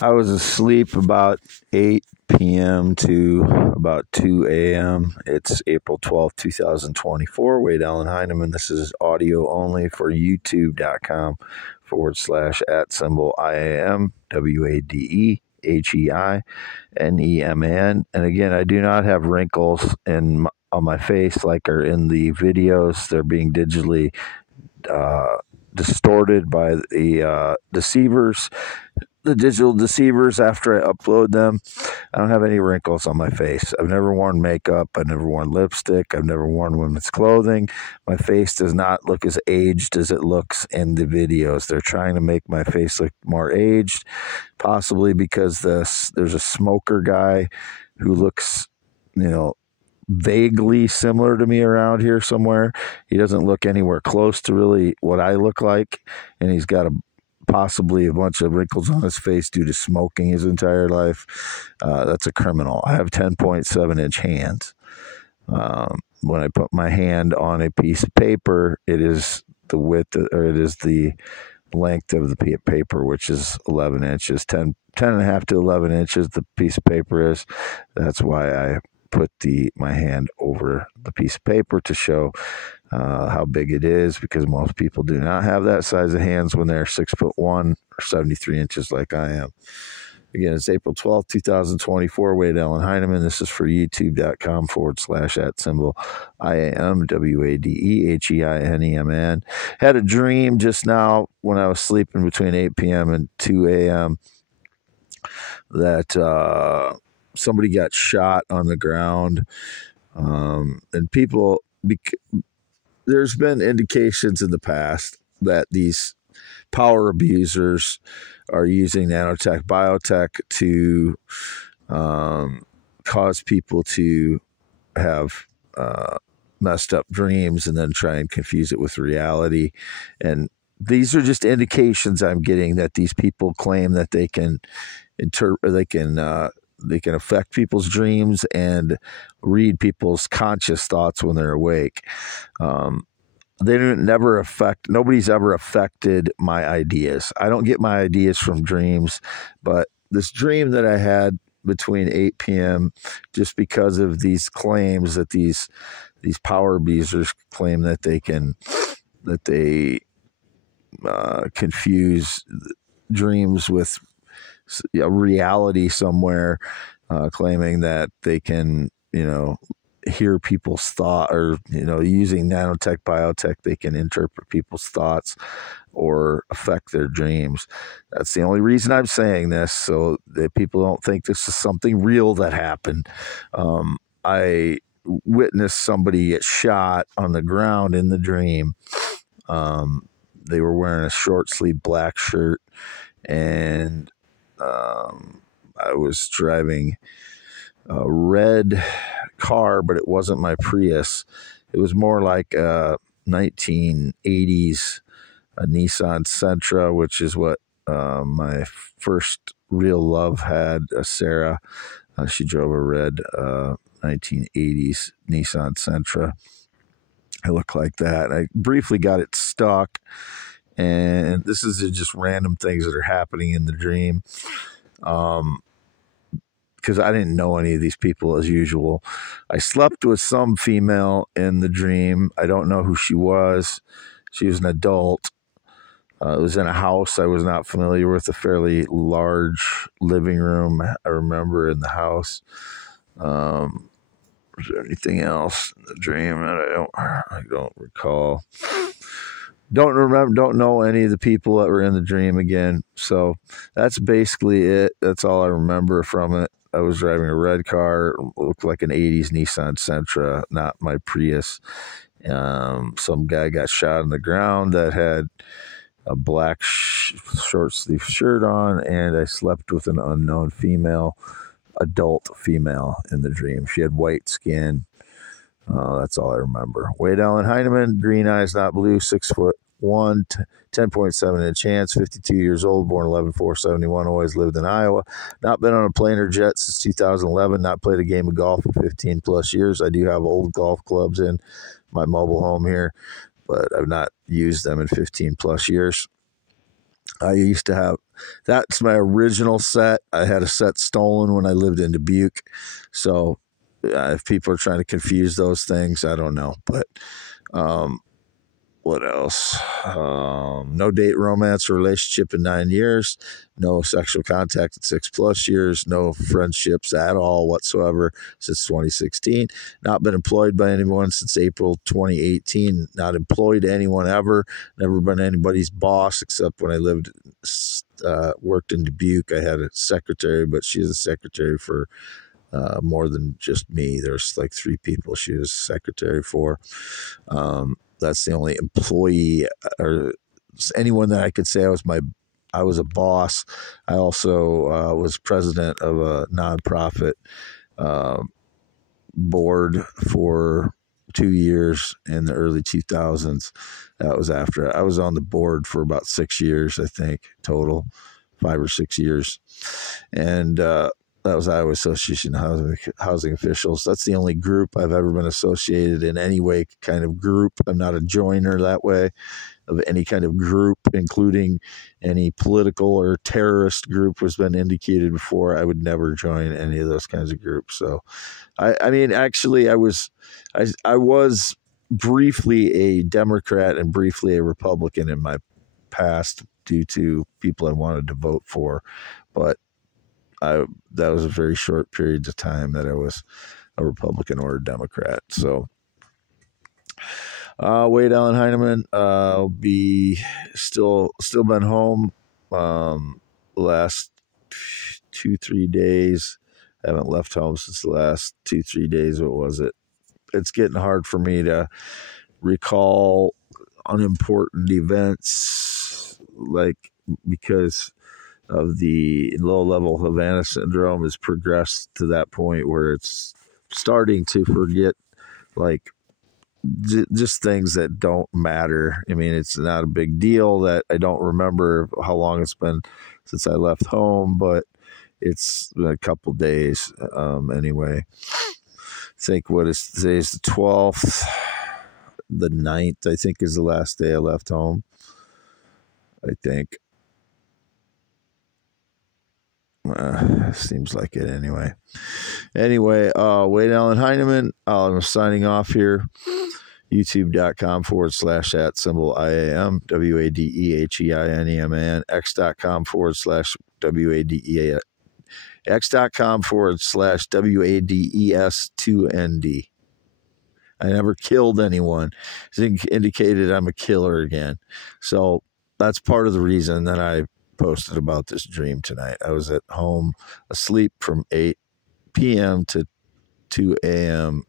I was asleep about 8 p.m. to about 2 a.m. It's April 12th, 2024. Wade Allen Heineman. This is audio only for youtube.com/@IAMWADEHEINEMAN. And again, I do not have wrinkles on my face like are in the videos. They're being digitally distorted by the deceivers. The digital deceivers after I upload them. I don't have any wrinkles on my face. I've never worn makeup. I've never worn lipstick. I've never worn women's clothing. My face does not look as aged as it looks in the videos. They're trying to make my face look more aged, possibly because there's a smoker guy who looks, vaguely similar to me around here somewhere. He doesn't look anywhere close to really what I look like, and he's got possibly a bunch of wrinkles on his face due to smoking his entire life. That's a criminal. I have 10.7-inch hands. When I put my hand on a piece of paper, it is the width, or it is the length of the paper, which is 11 inches, 10 and a half to 11 inches the piece of paper is. That's why I put my hand over the piece of paper to show how big it is, because most people do not have that size of hands when they're 6'1" or 73 inches like I am. Again, it's April 12th, 2024. Wade Allen Heineman. This is for youtube.com/@IAMWADEHEINEMAN. Had a dream just now when I was sleeping between 8 p.m. and 2 a.m. that somebody got shot on the ground. And people, there's been indications in the past that these power abusers are using nanotech-biotech to cause people to have messed up dreams and then try and confuse it with reality. And these are just indications I'm getting that these people claim that they can they can affect people's dreams and read people's conscious thoughts when they're awake. Nobody's ever affected my ideas. I don't get my ideas from dreams, but this dream that I had between 8 p.m., just because of these claims that these power abusers claim that they confuse dreams with a reality somewhere, claiming that they can, hear people's thought, or, using nanotech-biotech, they can interpret people's thoughts or affect their dreams. That's the only reason I'm saying this, so that people don't think this is something real that happened. I witnessed somebody get shot on the ground in the dream. They were wearing a short sleeve black shirt, and I was driving a red car, but it wasn't my Prius. It was more like a 1980s Nissan Sentra, which is what my first real love had, Sarah. She drove a red 1980s Nissan Sentra. I look like that. I briefly got it stuck, and this is just random things that are happening in the dream. Because I didn't know any of these people as usual. I slept with some female in the dream. I don't know who she was. She was an adult. It was in a house I was not familiar with, a fairly large living room I remember in the house. Was there anything else in the dream that I don't recall? Don't know any of the people that were in the dream again. So that's basically it. That's all I remember from it. I was driving a red car. It looked like an 80s Nissan Sentra, not my Prius. Some guy got shot on the ground that had a black short sleeve shirt on, and I slept with an unknown adult female in the dream. She had white skin. That's all I remember. Wade Allen Heineman, green eyes, not blue, 6'1", 10.7-inch hands, 52 years old, born 11/4/71, always lived in Iowa. Not been on a plane or jet since 2011, not played a game of golf in 15 plus years. I do have old golf clubs in my mobile home here, but I've not used them in 15 plus years. I used to have, that's my original set. I had a set stolen when I lived in Dubuque. So if people are trying to confuse those things, I don't know. But um, what else? No date, romance, or relationship in 9 years. No sexual contact in 6+ years. No friendships at all whatsoever since 2016. Not been employed by anyone since April 2018. Not employed anyone ever. Never been anybody's boss except when I worked in Dubuque. I had a secretary, but she's a secretary for more than just me. There's like 3 people she was secretary for. That's the only employee or anyone that I could say I was a boss. I also was president of a nonprofit uh, board for 2 years in the early 2000s. That was after I was on the board for about 6 years, I think, total 5 or 6 years. And that was Iowa Association of Housing Officials. That's the only group I've ever been associated in any way, kind of group. I'm not a joiner that way of any kind of group, including any political or terrorist group has been indicated before. I would never join any of those kinds of groups. So, I mean, actually, I was briefly a Democrat and briefly a Republican in my past due to people I wanted to vote for, but that was a very short period of time that I was a Republican or a Democrat. So, Wade Allen Heineman, I'll be still been home the last 2-3 days. I haven't left home since the last 2-3 days. What was it? It's getting hard for me to recall unimportant events, like, because of the low level Havana syndrome has progressed to that point where it's starting to forget, like, just things that don't matter. I mean, it's not a big deal that I don't remember how long it's been since I left home, but it's been a couple days anyway. I think today's the 12th. The 9th, I think, is the last day I left home. I think. Seems like it anyway. Anyway, Wade Allen Heineman, I'm signing off here. YouTube.com/@IAM, WADEHEINEMAN, X.com/WADEA, X.com/WADES2ND. I never killed anyone. It's indicated I'm a killer again. So that's part of the reason that I posted about this dream tonight. I was at home asleep from 8 p.m. to 2 a.m.